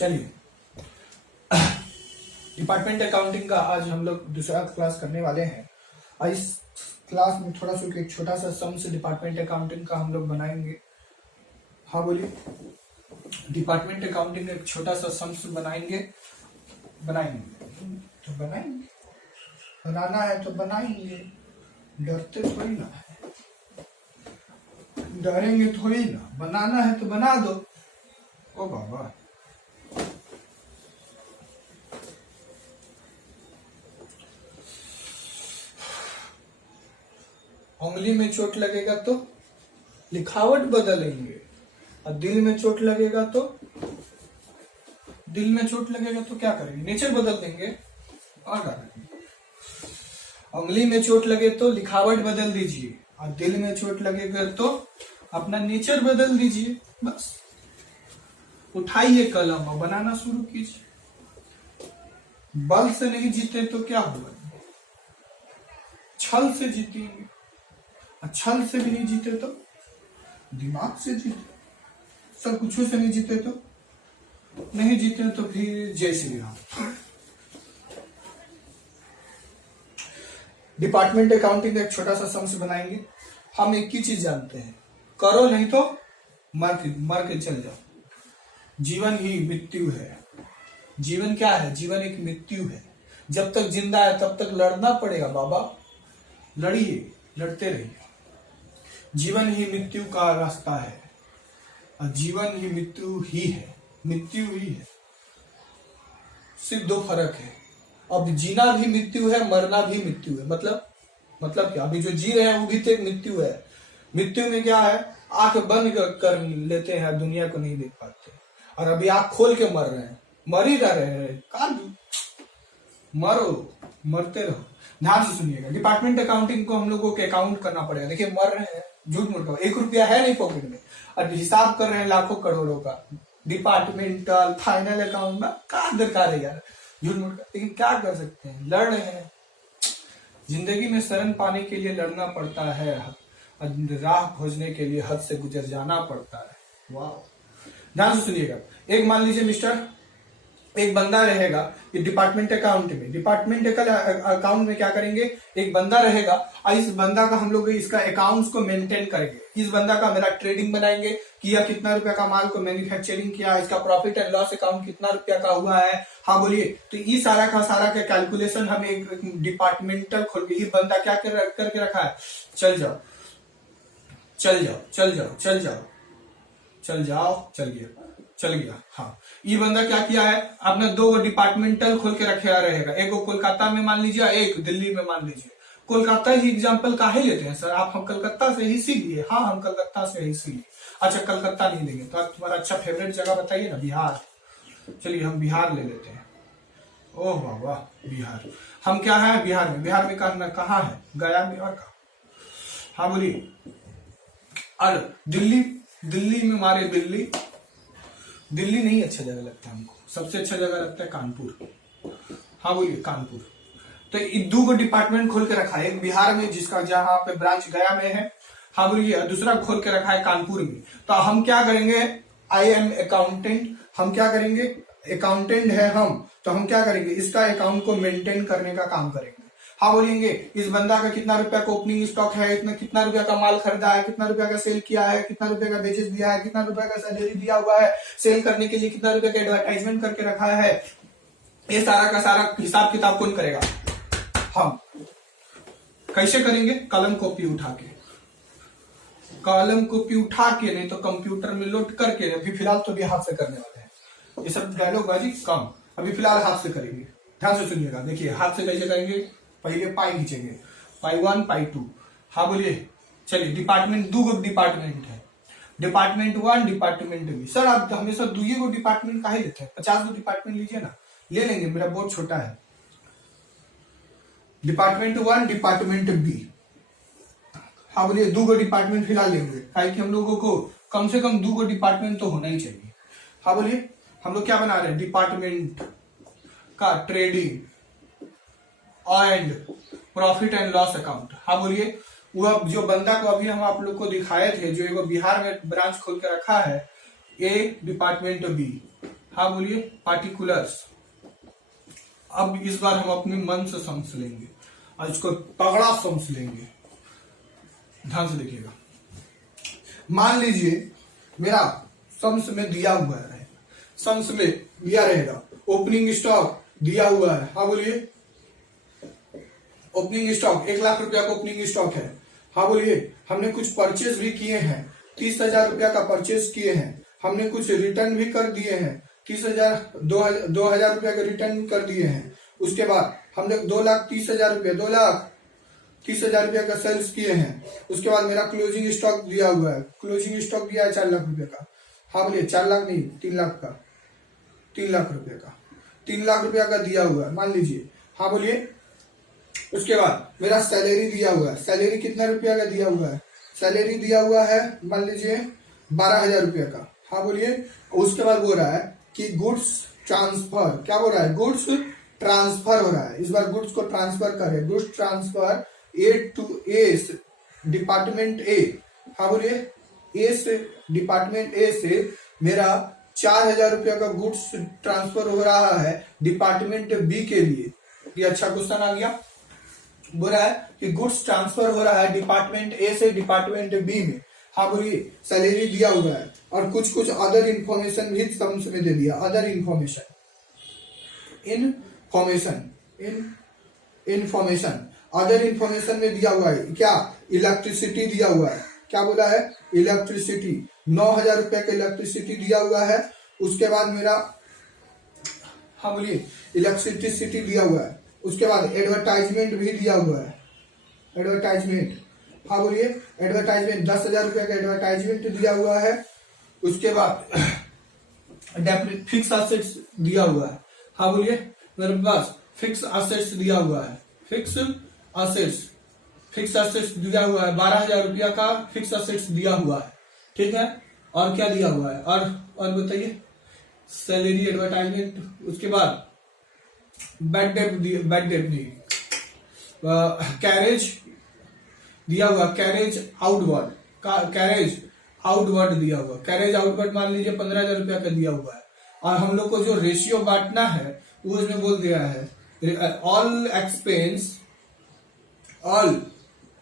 चलिए, department accounting का आज हम लोग दूसरा क्लास करने वाले हैं। और इस क्लास में थोड़ा सा एक छोटा सा सम से डिपार्टमेंट अकाउंटिंग का हम लोग बनाएंगे। हाँ बोलिए, डिपार्टमेंट अकाउंटिंग का एक छोटा सा सम से बनाएंगे तो बनाएंगे, बनाना है तो बनाएंगे, डरते थोड़ी ना है, डरेंगे थोड़ी ना, बनाना है तो बना दो। ओ बाबा, उंगली में चोट लगेगा तो लिखावट बदलेंगे, और दिल में चोट लगेगा तो क्या करेंगे? नेचर बदल देंगे। और क्या करेंगे? उंगली में चोट लगे तो लिखावट बदल दीजिए, और दिल में चोट लगेगा तो अपना नेचर बदल दीजिए। बस उठाइए कलम और बनाना शुरू कीजिए। बल से नहीं जीते तो क्या होगा? छल से जीतेंगे, और छल से भी नहीं जीते तो दिमाग से जीते। सब कुछ से नहीं जीते तो फिर जय श्री राम। डिपार्टमेंट अकाउंटिंग का एक छोटा सा सम से बनाएंगे। हम एक ही चीज जानते हैं, करो नहीं तो मर के चल जाओ। जीवन ही मृत्यु है। जीवन क्या है? जीवन एक मृत्यु है। जब तक जिंदा है तब तक लड़ना पड़ेगा बाबा, लड़िए, लड़ते रहिए। जीवन ही मृत्यु का रास्ता है, और जीवन ही मृत्यु ही है, मृत्यु ही है। सिर्फ दो फर्क है। अब जीना भी मृत्यु है, मरना भी मृत्यु है। मतलब क्या? अभी जो जी रहे हैं वो भी तो एक मृत्यु है। मृत्यु में क्या है? आंख बंद कर लेते हैं, दुनिया को नहीं देख पाते, और अभी आंख खोल के मर रहे हैं, मर ही रहे हैं। मरो, मरते रहो। ध्यान से सुनिएगा, डिपार्टमेंट अकाउंटिंग को हम लोगों को अकाउंट करना पड़ेगा। देखिए, मर रहे हैं, झूठ मूठ का 1 रुपया है नहीं पॉकेट में, और हिसाब कर रहे हैं लाखों करोड़ों का। डिपार्टमेंटल फाइनल अकाउंट में क्या दरकार है यार, झूठ मूठ का। लेकिन क्या कर सकते हैं, लड़ रहे हैं। जिंदगी में शरण पाने के लिए लड़ना पड़ता है, और राह खोजने के लिए हद से गुजर जाना पड़ता है। वाह, ध्यान से सुनिएगा। एक मान लीजिए मिस्टर, एक बंदा रहेगा डिपार्टमेंट अकाउंट में। डिपार्टमेंट अकाउंट में क्या करेंगे? एक बंदा रहेगा, और इस बंदा का हम लोग इसका अकाउंट्स को मेंटेन करेंगे। इस बंदा का मेरा ट्रेडिंग बनाएंगे कि यह कितना रुपया का माल को मैन्युफैक्चरिंग किया, इसका प्रॉफिट एंड लॉस अकाउंट कितना रुपया का हुआ है। हाँ बोलिए। तो ये सारा का कैलकुलेशन हम एक डिपार्टमेंटल खोल के, ये बंदा क्या करके रखा है? चल जाओ, चल गया। हाँ, ये बंदा क्या किया है? आपने 2 डिपार्टमेंटल खोल के रखे रहेगा। एक कोलकाता में मान लीजिए, एक दिल्ली में मान लीजिए। कोलकाता ही एग्जांपल काहे लेते हैं सर? आप हम कलकत्ता से ही सीखिए। हाँ, हम कलकत्ता से ही सीखिए। अच्छा, कलकत्ता नहीं लेंगे तो आप तुम्हारा अच्छा फेवरेट जगह बताइए ना। बिहार। चलिए, हम बिहार ले लेते हैं। ओह बाबा, बिहार। हम क्या है? बिहार में कहाँ है? गया में। और कहा? हाँ बोलिए। और दिल्ली में मारे दिल्ली नहीं अच्छा जगह लगता है हमको। सबसे अच्छा जगह लगता है कानपुर। हाँ बोलिए, कानपुर। तो 2 डिपार्टमेंट खोल के रखा है, एक बिहार में जिसका जहां पे ब्रांच गया में है। हाँ बोलिए। दूसरा खोल के रखा है कानपुर में। तो हम क्या करेंगे? I am accountant. हम क्या करेंगे? अकाउंटेंट है हम, तो हम क्या करेंगे? इसका अकाउंट को मेंटेन करने का काम करेंगे। हाँ बोलेंगे, इस बंदा का कितना रुपया का ओपनिंग स्टॉक है, इतना कितना रुपया का माल खरीदा है, कितना रुपया का सेल किया है, कितना रुपया का बेचेस दिया है, कितना रुपया का सैलरी दिया हुआ है, सेल करने के लिए कितना रुपया का एडवर्टाइजमेंट करके रखा है। ये सारा का सारा हिसाब किताब कौन करेगा? हम। कैसे करेंगे? कलम कॉपी उठा के, नहीं तो कंप्यूटर में लोड करके। अभी फिलहाल तो भी हाथ से करने वाले हैं ये सब डायलॉग बाजी कम। अभी फिलहाल हाथ से करेंगे। ध्यान से सुनिएगा। देखिए, हाथ से कैसे करेंगे? पहले पाई खींचेंगे, पाई 1 पाई 2। हाँ बोलिए। चलिए, डिपार्टमेंट 2 डिपार्टमेंट है, डिपार्टमेंट 1 डिपार्टमेंट बी। सर आप हमेशा 2 डिपार्टमेंट काहे लेते हैं? 50 डिपार्टमेंट लीजिए ना। ले लेंगे, मेरा बहुत छोटा है। Department 1 department B. हाँ बोलिए। 2 डिपार्टमेंट फिलहाल लेंगे, ताकि हम लोगों को कम से कम 2 डिपार्टमेंट तो होना ही चाहिए। हाँ बोलिए। हम लोग क्या बना रहे हैं? डिपार्टमेंट का trading and profit and loss account. हाँ बोलिए। वह जो बंदा को अभी हम आप लोग को दिखाए थे, जो एक बिहार में ब्रांच खोल के रखा है, ए डिपार्टमेंट बी। हाँ बोलिए, पार्टिकुलर्स। अब इस बार हम अपने मन से समझ लेंगे और इसको तगड़ा समझ लेंगे। ध्यान से देखिएगा। मान लीजिए मेरा सम्स में दिया हुआ है, सम्स में दिया रहेगा ओपनिंग स्टॉक दिया हुआ है। हाँ बोलिए, ओपनिंग स्टॉक 1 लाख रुपया का ओपनिंग स्टॉक है। हाँ बोलिए, हमने कुछ परचेज भी किए हैं, 30,000 रुपया का परचेज किए हैं, हमने कुछ रिटर्न भी कर दिए हैं, 2,000 रुपया का रिटर्न कर दिए हैं। उसके बाद हमने 2,30,000 रुपया 2,30,000 रुपया का सेल्स किए हैं। उसके बाद मेरा क्लोजिंग स्टॉक दिया हुआ है, क्लोजिंग स्टॉक दिया है 4 लाख रुपए का। हाँ बोलिए, 4 लाख नहीं, 3 लाख का, 3 लाख रुपए का, 3 लाख रुपया का दिया हुआ है मान लीजिए। हाँ बोलिए, उसके बाद मेरा सैलरी दिया हुआ है, सैलरी कितना रुपया का दिया हुआ है, सैलरी दिया हुआ है मान लीजिए 12,000 रुपया का। हाँ बोलिए, उसके बाद बोल रहा है कि गुड्स ट्रांसफर, क्या बोल रहा है, गुड्स ट्रांसफर हो रहा है। इस बार गुड्स को ट्रांसफर करें, goods transfer A to A, department A. हाँ बोलिए, ए से, डिपार्टमेंट ए से मेरा 4,000 रुपया का गुड्स ट्रांसफर हो रहा है डिपार्टमेंट बी के लिए। ये अच्छा क्वेश्चन आ गया। बोल रहा है कि गुड्स ट्रांसफर हो रहा है डिपार्टमेंट ए से डिपार्टमेंट बी में। हाँ बोलिए, सैलरी दिया हुआ है और कुछ कुछ अदर इंफॉर्मेशन भी सम्स में दे दिया, other information, information other information में दिया हुआ है क्या, इलेक्ट्रिसिटी दिया हुआ है। क्या बोला है, इलेक्ट्रिसिटी 9,000 रुपया का इलेक्ट्रिसिटी दिया हुआ है। उसके बाद मेरा, हाँ बोलिए, इलेक्ट्रिसिटी दिया हुआ है। उसके बाद एडवर्टाइजमेंट भी दिया हुआ है, एडवर्टाइजमेंट। हाँ बोलिए, एडवर्टाइजमेंट 10,000 रुपया का एडवर्टाइजमेंट दिया हुआ है। उसके बाद फिक्स असेट्स दिया हुआ है। हाँ बोलिए, मेरे पास फिक्स असेट्स दिया हुआ है, फिक्स असेट्स दिया हुआ है, 12,000 रुपया का फिक्स असेट्स दिया हुआ है। ठीक है, और क्या दिया हुआ है, और बताइए, सैलरी, एडवर्टाइजमेंट। उसके बाद बैड डेट नहीं, कैरेज दिया हुआ, कैरेज आउटवर्ड दिया हुआ, कैरेज आउटवर्ड मान लीजिए 15,000 रुपया का दिया हुआ है। और हम लोग को जो रेशियो बांटना है वो इसमें बोल दिया है, all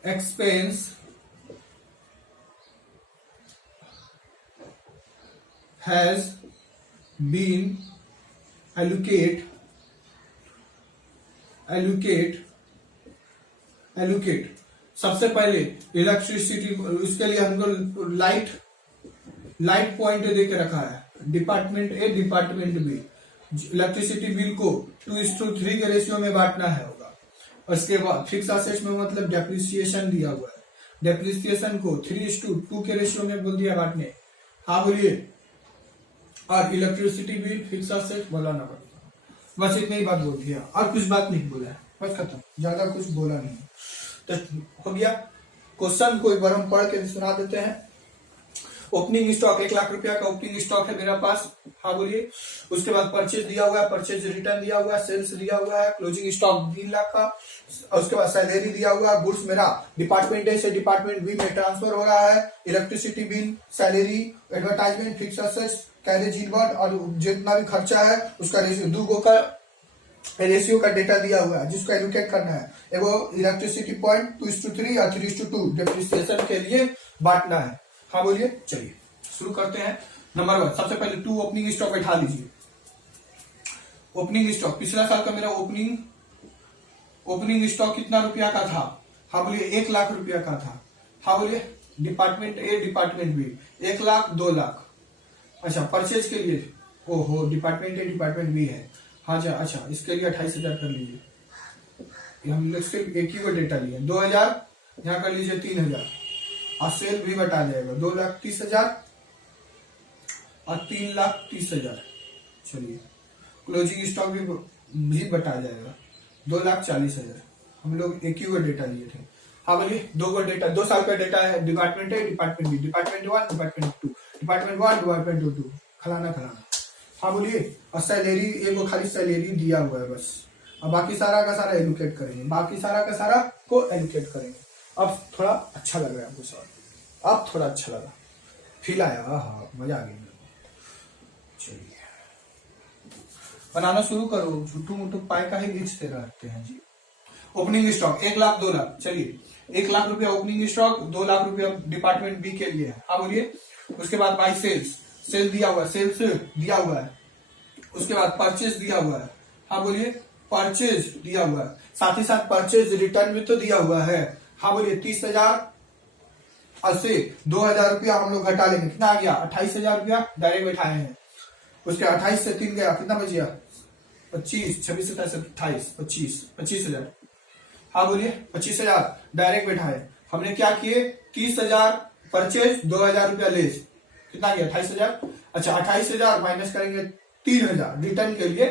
expense has been allocate सबसे पहले इलेक्ट्रिसिटी, उसके लिए हमको लाइट पॉइंट दे के रखा है, department A department B. Electricity bill को 2:3 के रेशियो में बांटना है होगा। उसके बाद फिक्स असेट्स में मतलब डेप्रिसिएशन दिया हुआ है, डेप्रिसिएशन को 3:2 के रेशियो में बोल दिया बांटने। हाँ बोलिए, और इलेक्ट्रिसिटी बिल फिक्स असेट बोलाना पड़ेगा। बस इतनी ही बात बोल दिया, और कुछ बात नहीं बोला है, बस खत्म, ज्यादा कुछ बोला नहीं। तो हो गया क्वेश्चन, कोई बार हम पढ़ के सुना देते हैं। ओपनिंग स्टॉक 1 लाख रुपया का ओपनिंग स्टॉक है मेरा पास। हाँ बोलिए, उसके बाद परचेज दिया हुआ है, परचेज रिटर्न दिया हुआ है, सेल्स दिया हुआ है, क्लोजिंग स्टॉक 3 लाख का। उसके बाद सैलरी दिया हुआ है, गुड्स मेरा डिपार्टमेंट ए से डिपार्टमेंट बी में ट्रांसफर हो रहा है, electricity bill, salary, advertisement, fix assets, carriage inward, और जितना भी खर्चा है उसका रेशियो, 2 का रेशियो का डेटा दिया हुआ है जिसको एलोकेट करना है। एगो इलेक्ट्रिसिटी पॉइंट 2:3 या 3:2 डेप्रिसिएशन के लिए बांटना है। हाँ बोलिए, चलिए शुरू करते हैं। नंबर 1, सबसे पहले 2 ओपनिंग स्टॉक बैठा लीजिए। ओपनिंग स्टॉक, पिछला साल का मेरा ओपनिंग स्टॉक कितना रुपया का था? हाँ बोलिए, 1 लाख रुपया का था। हाँ बोलिए, department A department B 1 lakh 2 lakh. अच्छा, परचेज के लिए, ओहो, डिपार्टमेंट ए डिपार्टमेंट बी है। हाँ जी, अच्छा, इसके लिए 28,000 कर लीजिए। हम लोग सिर्फ एक ही को डेटा लिए, 2,000 यहाँ कर लीजिए, 3,000, और सेल भी बता जाएगा, 2,30,000 और 3,30,000। चलिए, क्लोजिंग स्टॉक भी बता जाएगा, 2,40,000। हम लोग एक ही को डेटा लिए थे। हाँ बोलिए, 2 को डेटा, 2 साल का डेटा है, department A department B, department 1 department 2, department 1 department 2, खलाना। हाँ बोलिए, और सैलरी, एक खाली सैलरी दिया हुआ है बस, और बाकी सारा का सारा एलोकेट करेंगे, बाकी सारा का सारा को एलोकेट करेंगे। अब थोड़ा अच्छा लग रहा है आपको सर, अब थोड़ा अच्छा लगा, फील आया, हाँ मजा आ गया। चलिए, बनाना शुरू करो, झूठू मुठू पाए का ही खींचते रहते हैं जी। ओपनिंग स्टॉक 1 लाख 2 लाख, चलिए 1 लाख रुपया ओपनिंग स्टॉक, 2 लाख रुपया डिपार्टमेंट बी के लिए है। हाँ बोलिए। उसके बाद बाई सेल्स, सेल दिया हुआ है, सेल्स दिया हुआ है। उसके बाद परचेज दिया हुआ है। हाँ बोलिए, परचेज दिया हुआ है, साथ ही साथ परचेज रिटर्न भी तो दिया हुआ है। हाँ बोलिए, 30,000 से 2,000 रुपया हम लोग घटा लेंगे, कितना आ गया 28,000 रुपया डायरेक्ट बैठाए हैं। उसके 28 से 3 गया, कितना बच गया 25, 26, 27, 28, 25,000। हाँ बोलिए, 25,000 डायरेक्ट बैठाए। हमने क्या किए, 30,000 परचेज, 2,000 रुपया लेस, कितना गया 28,000। अच्छा, 28,000 माइनस करेंगे 3,000 रिटर्न के लिए,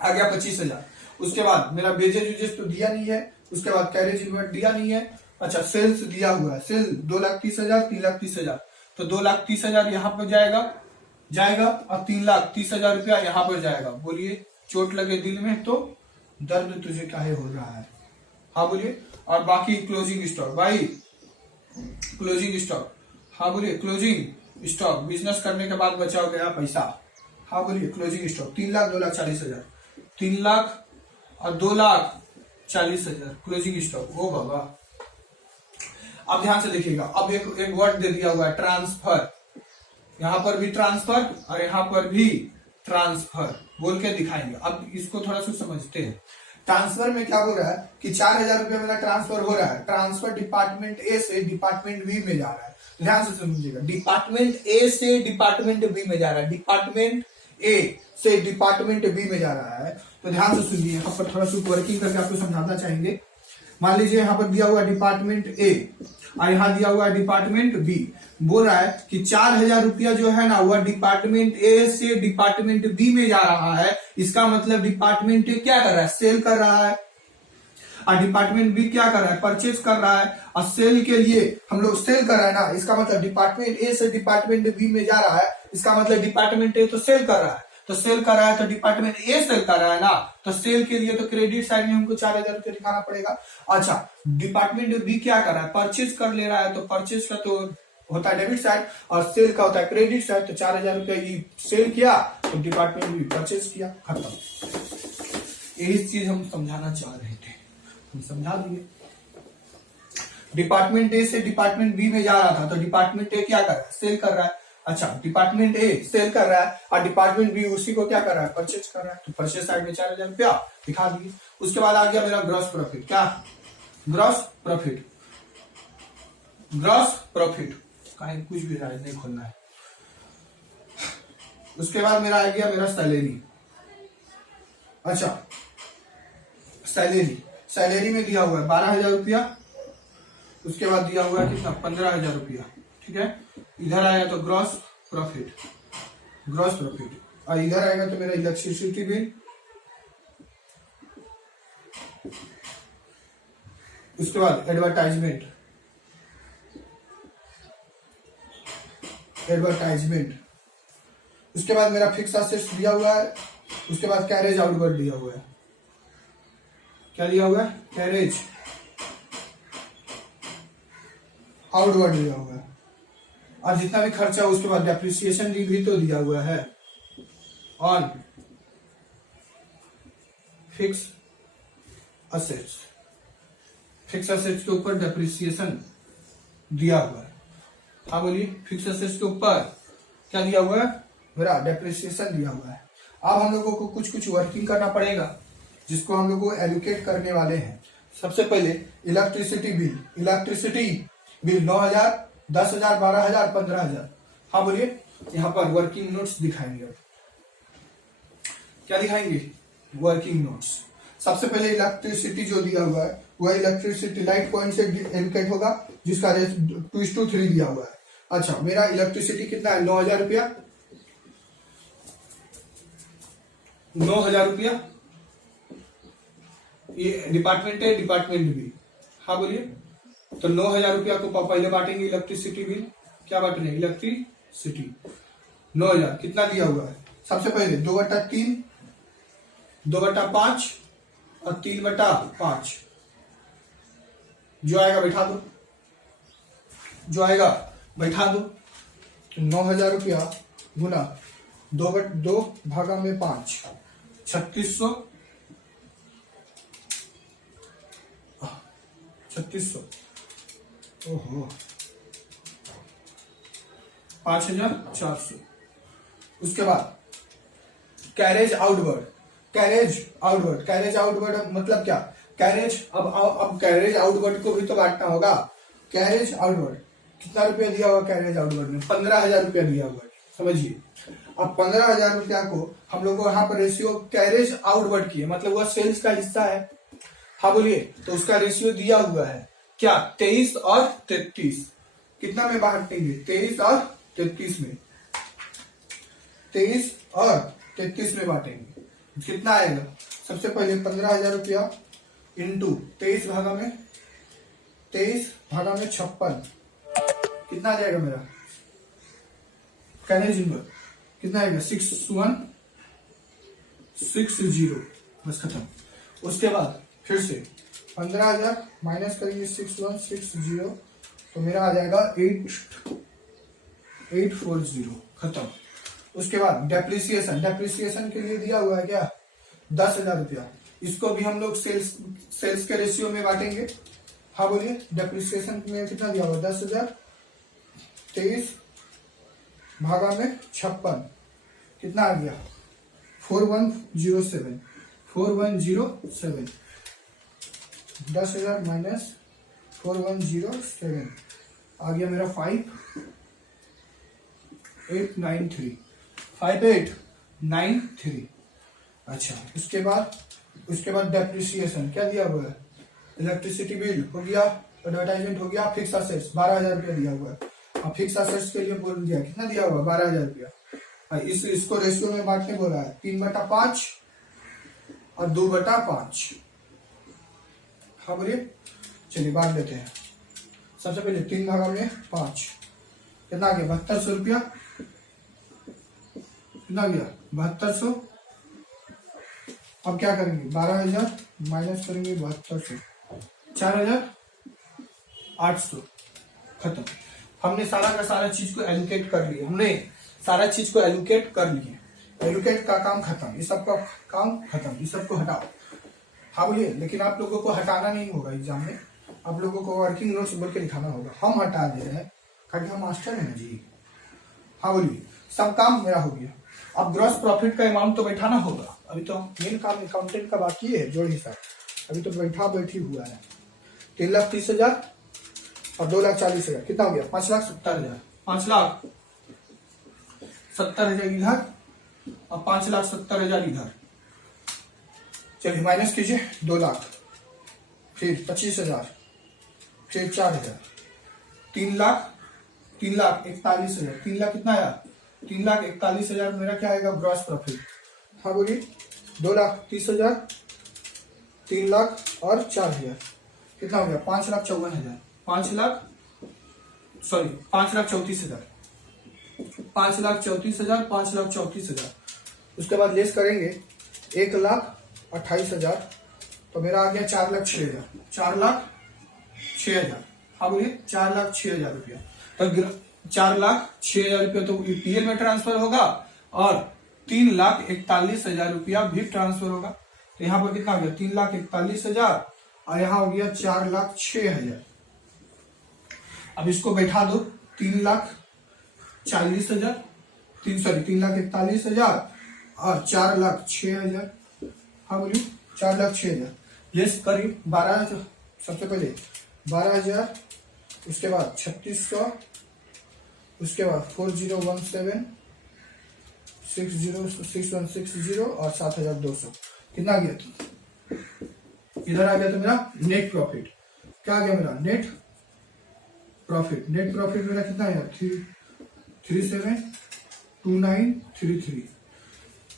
आ गया 25,000। उसके बाद मेरा बेजेज यूजेज तो दिया नहीं है, उसके बाद कैरेज इन्वर्ट दिया नहीं है। अच्छा, सेल्स दिया हुआ है, सेल 2,30,000, 3,30,000, तो 2,30,000 यहाँ पर जाएगा और 3,30,000 रुपया यहाँ पर जाएगा। बोलिए, चोट लगे दिल में तो दर्द तुझे काहे हो रहा है। हाँ बोलिए। और बाकी क्लोजिंग स्टॉक, भाई क्लोजिंग स्टॉक, हाँ बोलिए, क्लोजिंग स्टॉक बिजनेस करने के बाद बचा गया पैसा। हाँ बोलिए, क्लोजिंग स्टॉक 3,00,000, 2,40,000, 3,00,000 और 2,40,000 क्लोजिंग स्टॉक। ओ बाबा, अब ध्यान से देखिएगा, अब एक वर्ड दे दिया हुआ है ट्रांसफर, यहां पर भी ट्रांसफर और यहां पर भी ट्रांसफर बोल के दिखाएंगे। अब इसको थोड़ा सा समझते हैं। ट्रांसफर में क्या बोल रहा है कि 4,000 रुपया मेरा ट्रांसफर हो रहा है, ट्रांसफर डिपार्टमेंट ए से डिपार्टमेंट बी में जा रहा है। ध्यान से समझिएगा, डिपार्टमेंट ए से डिपार्टमेंट बी में जा रहा है, डिपार्टमेंट ए से डिपार्टमेंट बी में जा रहा है। तो ध्यान से सुनिए, यहाँ पर थोड़ा सा वर्किंग करके आपको समझाना चाहेंगे। मान लीजिए यहाँ पर दिया हुआ डिपार्टमेंट ए और यहाँ दिया हुआ डिपार्टमेंट बी। बोल रहा है कि 4,000 रुपया जो है ना वह डिपार्टमेंट ए से डिपार्टमेंट बी में जा रहा है। इसका मतलब डिपार्टमेंट ए क्या कर रहा है, सेल कर रहा है, और डिपार्टमेंट बी क्या कर रहा है, परचेज कर रहा है। और सेल के लिए हम लोग सेल कर रहा है ना, इसका मतलब डिपार्टमेंट ए से डिपार्टमेंट बी में जा रहा है, इसका मतलब डिपार्टमेंट ए तो सेल कर रहा है। तो सेल कर रहा है तो डिपार्टमेंट ए सेल कर रहा है ना, तो सेल के लिए तो क्रेडिट साइड में हमको 4,000 रुपया दिखाना पड़ेगा। अच्छा, डिपार्टमेंट बी क्या कर रहा है, परचेज कर ले रहा है, तो परचेज का तो होता है डेबिट साइड और सेल का होता है क्रेडिट साइड। तो 4,000 रुपया ये सेल किया तो डिपार्टमेंट बी परचेज किया, खत्म। यही चीज हम समझाना चाह रहे थे, हम समझा दिए। डिपार्टमेंट ए से डिपार्टमेंट बी में जा रहा था, तो डिपार्टमेंट ए क्या कर रहा है, सेल कर रहा है। अच्छा, डिपार्टमेंट ए सेल कर रहा है और डिपार्टमेंट बी उसी को क्या कर रहा है, परचेज कर रहा है। तो परचेज साइड में 4,000 रुपया दिखा दिए। उसके बाद आ गया मेरा ग्रॉस प्रॉफिट। क्या, ग्रॉस प्रॉफिट, ग्रॉस प्रॉफिट कहीं कुछ भी नहीं खोलना है। उसके बाद मेरा आ गया मेरा सैलरी। अच्छा, सैलरी में दिया हुआ है 12,000 रुपया। उसके बाद दिया हुआ है कितना, 15,000 रुपया। ठीक है, इधर आया तो ग्रॉस प्रॉफिट, ग्रॉस प्रॉफिट, और इधर आएगा तो मेरा इलेक्ट्रिसिटी बिल। उसके बाद एडवर्टाइजमेंट, उसके बाद मेरा फिक्स एसेट्स दिया हुआ है। उसके बाद कैरेज आउटवर्ड दिया हुआ है। क्या दिया हुआ है, कैरेज आउटवर्ड दिया हुआ है। और जितना भी खर्चा है उसके बाद डेप्रिसिएशन भी तो दिया हुआ है on fix assets. Fix assets के ऊपर डेप्रिसिएशन दिया हुआ है। हाँ बोलिए, फिक्स असेट्स के ऊपर क्या दिया हुआ है, मेरा डेप्रिसिएशन दिया हुआ है। अब हम लोगों को कुछ कुछ वर्किंग करना पड़ेगा जिसको हम लोग को एलोकेट करने वाले हैं। सबसे पहले इलेक्ट्रिसिटी बिल 9,000, 10,000, 12,000, 15,000। हाँ बोलिए, यहाँ पर वर्किंग नोट्स दिखाएंगे। क्या दिखाएंगे, वर्किंग नोट्स। सबसे पहले इलेक्ट्रिसिटी जो दिया हुआ है वह इलेक्ट्रिसिटी लाइट पॉइंट से एलोकेट होगा, जिसका रेट 2:3 दिया हुआ है। अच्छा, मेरा इलेक्ट्रिसिटी कितना है, 9,000 रुपया, 9,000 रुपया। ये डिपार्टमेंट है, डिपार्टमेंट बी। हाँ बोलिए, तो 9,000 रुपया को पहले बांटेंगे इलेक्ट्रिसिटी बिल। क्या बांट रहे हैं, इलेक्ट्रिसिटी 9,000 कितना दिया हुआ है। सबसे पहले 2/3, 2/5 और 3/5। जो आएगा बैठा दो, जो आएगा बैठा दो। 9,000 रुपया गुना 2/5 3600 ओहो 5400। उसके बाद कैरेज आउटवर्ड, कैरेज आउटवर्ड मतलब क्या? कैरेज अब कैरेज आउटवर्ड को भी तो बांटना होगा। कैरेज आउटवर्ड कितना रुपया दिया हुआ? कैरेज आउटवर्ड में 15,000 रुपया दिया हुआ है, समझिए। अब 15,000 रुपया को हम लोग को यहाँ पर रेशियो कैरेज आउटवर्ड की है, मतलब वह सेल्स का हिस्सा है। हाँ बोलिए, तो उसका रेशियो दिया हुआ है क्या? 23 और 33। कितना में बांटेंगे? 23 और 33 में, 23 और 33 में बांटेंगे। कितना आएगा? सबसे पहले 15,000 रुपया इंटू 23 भागा में 56, कितना आ जाएगा मेरा? कैरेज नंबर कितना आएगा? 6160, बस खत्म। उसके बाद फिर से 15,000 माइनस करेंगे 6160, तो मेरा आ जाएगा 8840, खत्म। उसके बाद डेप्रिसिएशन के लिए दिया हुआ है क्या? 10,000 रुपया। इसको भी हम लोग सेल्स के रेशियो में बांटेंगे। हाँ बोलिए, डेप्रिसिएशन में कितना दिया हुआ? 10,000, 23 भागा में 56, कितना आ गया? 4107, 10,000 माइनस 4107 आ गया मेरा 5893। अच्छा, उसके बाद डेप्रिसिएशन क्या दिया हुआ है? इलेक्ट्रिसिटी बिल हो गया, एडवर्टाइजमेंट हो गया, फिक्स असेट्स 12,000 रुपया दिया हुआ है। अब फिक्स असेट्स के लिए बोल दिया, कितना दिया हुआ? 12,000 रुपया। इसको रेशियो में बांटने बोला है, 3/5 और 2/5। हाँ बोलिए, चलिए बांट लेते हैं। सबसे पहले 3 भागा में 5, कितना आ गया? 7200 रुपया। कितना गया? 7200। अब क्या करेंगे? 12,000 माइनस करेंगे 7200, 4,800, खत्म। हमने सारा का सारा चीज को एलोकेट कर लिया, एलोकेट का काम खत्म, ये सब का काम खत्म, ये सबको हटाओ। हाँ बोलिए, लेकिन आप लोगों को हटाना नहीं होगा एग्जाम में, आप लोगों को वर्किंग नोट्स बोल के दिखाना होगा। हम हटा दे रहे हैं क्योंकि हम मास्टर हैं जी। हाँ बोलिए, सब काम मेरा हो गया। अब ग्रॉस प्रॉफिट का अमाउंट तो बैठाना होगा। अभी तो मेन काम अकाउंटेंट का बाकी है, जोड़ हिसाब अभी तो बैठी हुआ है। 3,30,000 और 2,40,000, कितना हो गया? 5,70,000। 5,70,000 इधर और 5,70,000 इधर। चलिए माइनस कीजिए, 2 लाख, फिर 25,000, फिर 4,000, 3,41,000। 3 लाख कितना आया? 3,41,000 मेरा क्या आएगा? Gross profit. हाँ बोलिए, 2,30,000, 3 लाख और 4,000, कितना हो गया? 5,54,000। 5,34,000। 5,34,000। उसके बाद लेस करेंगे 1,28,000, तो मेरा आ गया 4,06,000। 4,06,000। हाँ बोलिए, 4,06,000 रुपया। तो 4,06,000 रुपया तो ईपीएल में ट्रांसफर होगा और 3,41,000 रुपया भी ट्रांसफर होगा। तो यहाँ पर कितना हो गया? 3,41,000 और यहाँ हो गया 4,06,000। अब इसको बैठा दो, 3,41,000 और 4,06,000। हाँ बोलिए, 4,06,000 लेस करीब 12, सबसे पहले 12,000, उसके बाद 3,600, उसके बाद 4017, 6160 और 7,200, कितना आ गया? इधर आ गया तो मेरा नेट प्रॉफिट। क्या आ गया मेरा? नेट प्रॉफिट मेरा कितना है? 372933।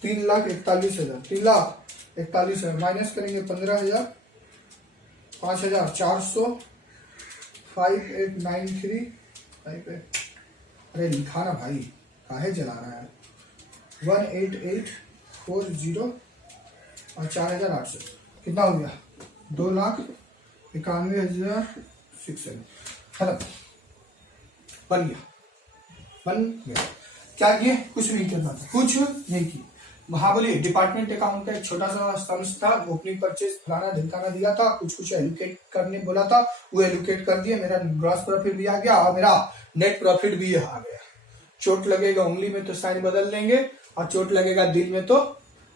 3,41,000। 3,41,000 माइनस करेंगे 15,000, 5,400, 5893। अरे लिखा ना भाई, काहे जला रहा है? 18840 और 4,800, कितना हो गया? 2,91,600, खत्म। बन गया। क्या किए? कुछ नहीं करना था, कुछ नहीं किए। हाँ बोलिए, डिपार्टमेंट अकाउंट का एक छोटा सा सम्स था, ओपनिंग परचेज फलाना ढिमकाना दिया था, कुछ एलोकेट करने बोला था, वो एलोकेट कर दिया, मेरा ग्रॉस प्रॉफिट भी आ गया और मेरा नेट प्रॉफिट भी आ गया। चोट लगेगा उंगली में तो साइन बदल लेंगे, और चोट लगेगा दिल में तो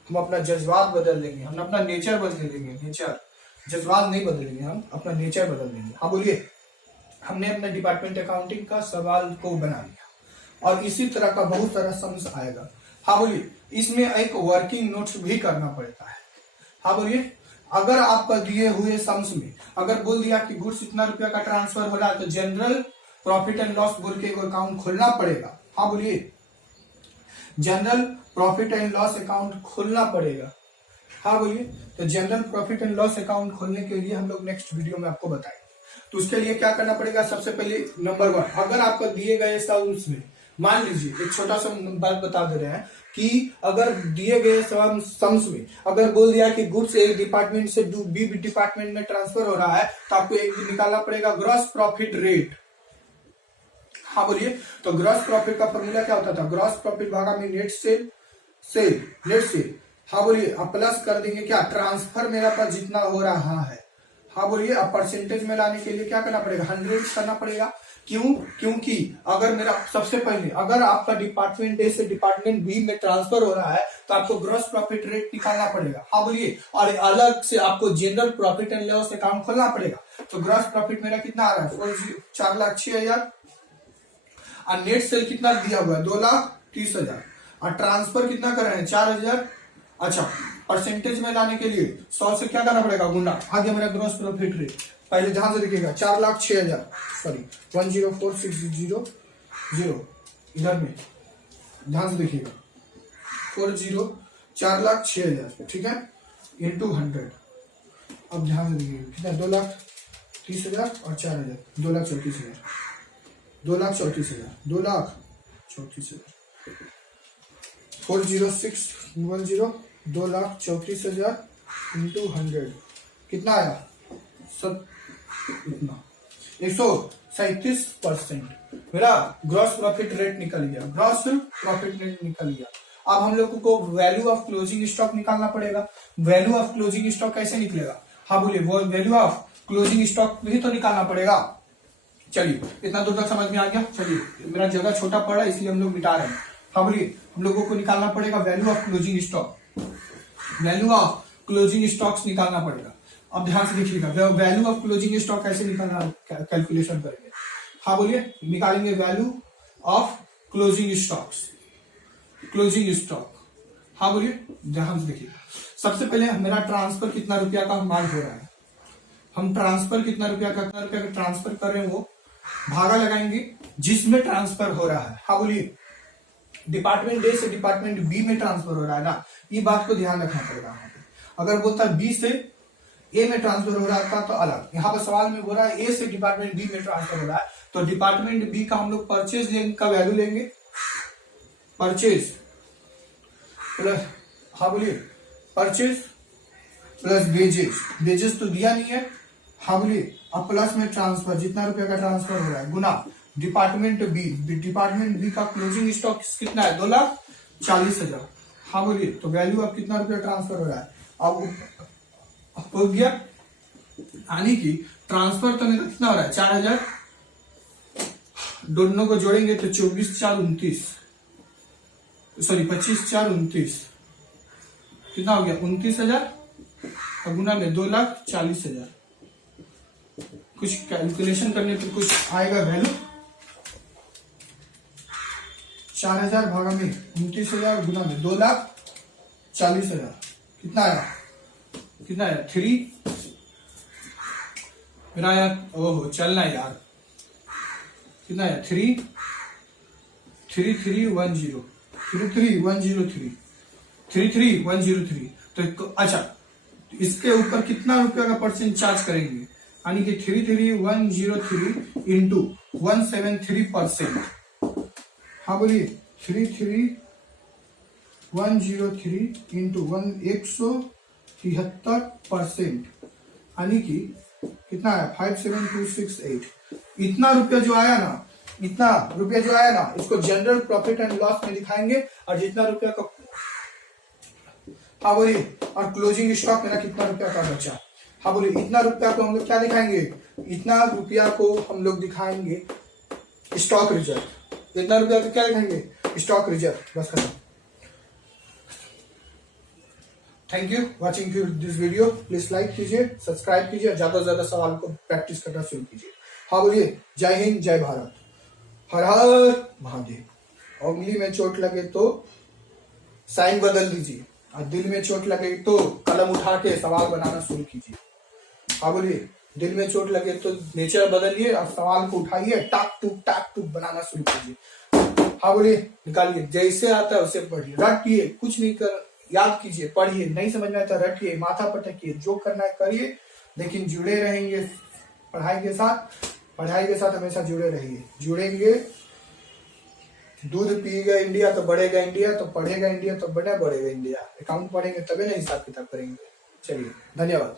हम अपना जज्बात बदल लेंगे, हम अपना नेचर बदल लेंगे, नेचर, जज्बात नहीं बदलेंगे, हम अपना नेचर बदल लेंगे। हाँ बोलिए, हमने अपना डिपार्टमेंट अकाउंटिंग का सवाल को बना लिया और इसी तरह का बहुत सारा सम्स आएगा। हाँ बोलिए, इसमें एक वर्किंग नोट्स भी करना पड़ता है। हाँ बोलिए, अगर आपका दिए हुए सम्स में अगर बोल दिया कि गुड्स इतना रुपया का ट्रांसफर हो रहा है तो जनरल प्रॉफिट एंड लॉस बोल के एक अकाउंट खोलना पड़ेगा। हाँ बोलिए, general profit and loss account खोलना पड़ेगा। हाँ बोलिए, तो general profit and loss account खोलने के लिए हम लोग नेक्स्ट वीडियो में आपको बताएंगे। तो उसके लिए क्या करना पड़ेगा, सबसे पहले नंबर 1, अगर आपको दिए गए सम्स में, मान लीजिए एक छोटा सा बात बता दे रहे हैं कि अगर दिए गए सम्स में अगर बोल दिया कि गुड्स एक डिपार्टमेंट से बी डिपार्टमेंट में ट्रांसफर हो रहा है तो आपको एक निकालना पड़ेगा ग्रॉस प्रॉफिट रेट। हाँ बोलिए, तो ग्रॉस प्रॉफिट का फॉर्मूला क्या होता था, ग्रॉस प्रॉफिट भागा में नेट सेल। हाँ बोलिए, अब प्लस कर देंगे क्या, ट्रांसफर मेरा पास जितना हो रहा है। हाँ बोलिए, अब परसेंटेज में लाने के लिए क्या करना पड़ेगा, 100 करना पड़ेगा। क्यों, क्योंकि अगर मेरा सबसे पहले अगर आपका डिपार्टमेंट ए से डिपार्टमेंट बी में ट्रांसफर हो रहा है तो आपको ग्रॉस प्रॉफिट रेट निकालना पड़ेगा। हाँ बोलिए, और अलग से आपको general profit and loss account खोलना पड़ेगा। तो ग्रॉस प्रॉफिट मेरा कितना आ रहा है, 4,06,000, और नेट सेल कितना दिया हुआ है, 2,30,000, और ट्रांसफर कितना कर रहे हैं, 4,000। अच्छा, परसेंटेज में लाने के लिए 100 से क्या करना पड़ेगा, गुना, आ गया मेरा ग्रॉस प्रॉफिट रेट। पहले ध्यान से देखिएगा, 4,06,000, सॉरी 104,600 इधर में ध्यान से देखिएगा, 4,06,000, ठीक है, इंटू 100। अब ध्यान से देखिएगा कितना, 2,30,000 और 4,000, 2,34,000, 2,34,000, 2,34,000, 40610, 2,34,000 इंटू 100 कितना आया, सब इतना 137% मेरा ग्रॉस प्रॉफिट रेट निकल गया, ग्रॉस प्रॉफिट रेट निकल गया। अब हम लोगों को वैल्यू ऑफ क्लोजिंग स्टॉक निकालना पड़ेगा। वैल्यू ऑफ क्लोजिंग स्टॉक कैसे निकलेगा, हाँ बोलिए, वो वैल्यू ऑफ क्लोजिंग स्टॉक भी तो निकालना पड़ेगा। चलिए, इतना दूर तक समझ में आ गया। चलिए, मेरा जगह छोटा पड़ा इसलिए हम लोग मिटा रहे हैं। हाँ बोलिए, हम लोगों को निकालना पड़ेगा value of closing stock, value of closing stocks निकालना पड़ेगा। अब ध्यान से देखिएगा, वैल्यू ऑफ क्लोजिंग स्टॉक कैसे निकालना, कैलकुलेशन करेंगे। हाँ बोलिए, निकालेंगे value of closing stocks, closing stock. हाँ बोलिए, ध्यान से देखिएगा, सबसे पहले मेरा ट्रांसफर कितना रुपया का माल हो रहा है, हम ट्रांसफर कितना रुपया का ट्रांसफर कर रहे हैं वो भागा लगाएंगे जिसमें ट्रांसफर हो रहा है। हाँ बोलिए, डिपार्टमेंट ए से डिपार्टमेंट बी में ट्रांसफर हो रहा है ना, ये बात को ध्यान रखना पड़ेगा। अगर बोलता बी से ए में ट्रांसफर हो रहा था तो अलग, यहाँ पर सवाल में बोल रहा है ए से डिपार्टमेंट बी में ट्रांसफर हो रहा है तो डिपार्टमेंट बी का हम लोग परचेज का वैल्यू लेंगे, परचेज प्लस, हाँ बोलिए, परचेज प्लस वेजेस तो दिया नहीं है। हाँ बोलिए, अब प्लस में ट्रांसफर, जितना रुपया का ट्रांसफर हो रहा है, गुना डिपार्टमेंट बी का क्लोजिंग स्टॉक कितना है, 2,40,000। हाँ बोलिए, तो वैल्यू अब कितना रुपया ट्रांसफर हो रहा है, अब हो गया, यानी कि ट्रांसफर तो मेरा कितना हो रहा है, 4,000, दोनों को जोड़ेंगे तो 24,429, सॉरी 25,429, कितना हो गया, 29,000, और गुना में 2,40,000। कुछ कैलकुलेशन करने पर कुछ आएगा वैल्यू, 4,000 भागा में 29,000 गुना में 2,40,000, कितना आया, कितना आया, 3 मेरा यार, ओहो चलना यार, कितना आया, 33,103। तो अच्छा, इसके ऊपर कितना रुपया का परसेंट चार्ज करेंगे, यानी कि 33,103 इंटू 173%। हाँ बोलिए, 33,103 इंटू 173%, यानी कि कितना है, 57268। इतना रुपया जो आया ना, इसको जनरल प्रॉफिट एंड लॉस में दिखाएंगे, और जितना रुपया का हाँ बोलिए। और क्लोजिंग स्टॉक मेरा कितना रुपया का बचा? हाँ बोलिए। इतना रुपया को हम लोग क्या दिखाएंगे? इतना रुपया को हम लोग दिखाएंगे स्टॉक रिजर्व। इतना रुपया को क्या दिखाएंगे? Stock reserve. बस खत्म। Thank you watching this video. Please like कीजिए, सब्सक्राइब कीजिए, ज्यादा से ज्यादा सवाल को प्रैक्टिस करना शुरू कीजिए। हाँ बोलिए। जय हिंद, जय भारत, हर हर महादेव। उंगली में चोट लगे तो साइन बदल दीजिए, और दिल में चोट लगे तो कलम उठा के सवाल बनाना शुरू कीजिए। हाँ बोलिए। दिल में चोट लगे तो नेचर बदलिए और सवाल को उठाइए, टाक टूक बनाना शुरू कीजिए। हाँ बोलिए। निकालिए, जैसे आता है उसे पढ़िए, रटिए, कुछ नहीं कर, याद कीजिए, पढ़िए, नहीं समझ में आता रटिए, माथा पटकिए, जो करना है करिए, लेकिन जुड़े रहेंगे पढ़ाई के साथ। पढ़ाई के साथ हमेशा जुड़े रहिए। जुड़ेंगे, दूध पिएगा इंडिया तो बढ़ेगा इंडिया, तो पढ़ेगा इंडिया तो बढ़ेगा इंडिया। अकाउंट पढ़ेंगे तभी ना हिसाब किताब करेंगे। चलिए, धन्यवाद।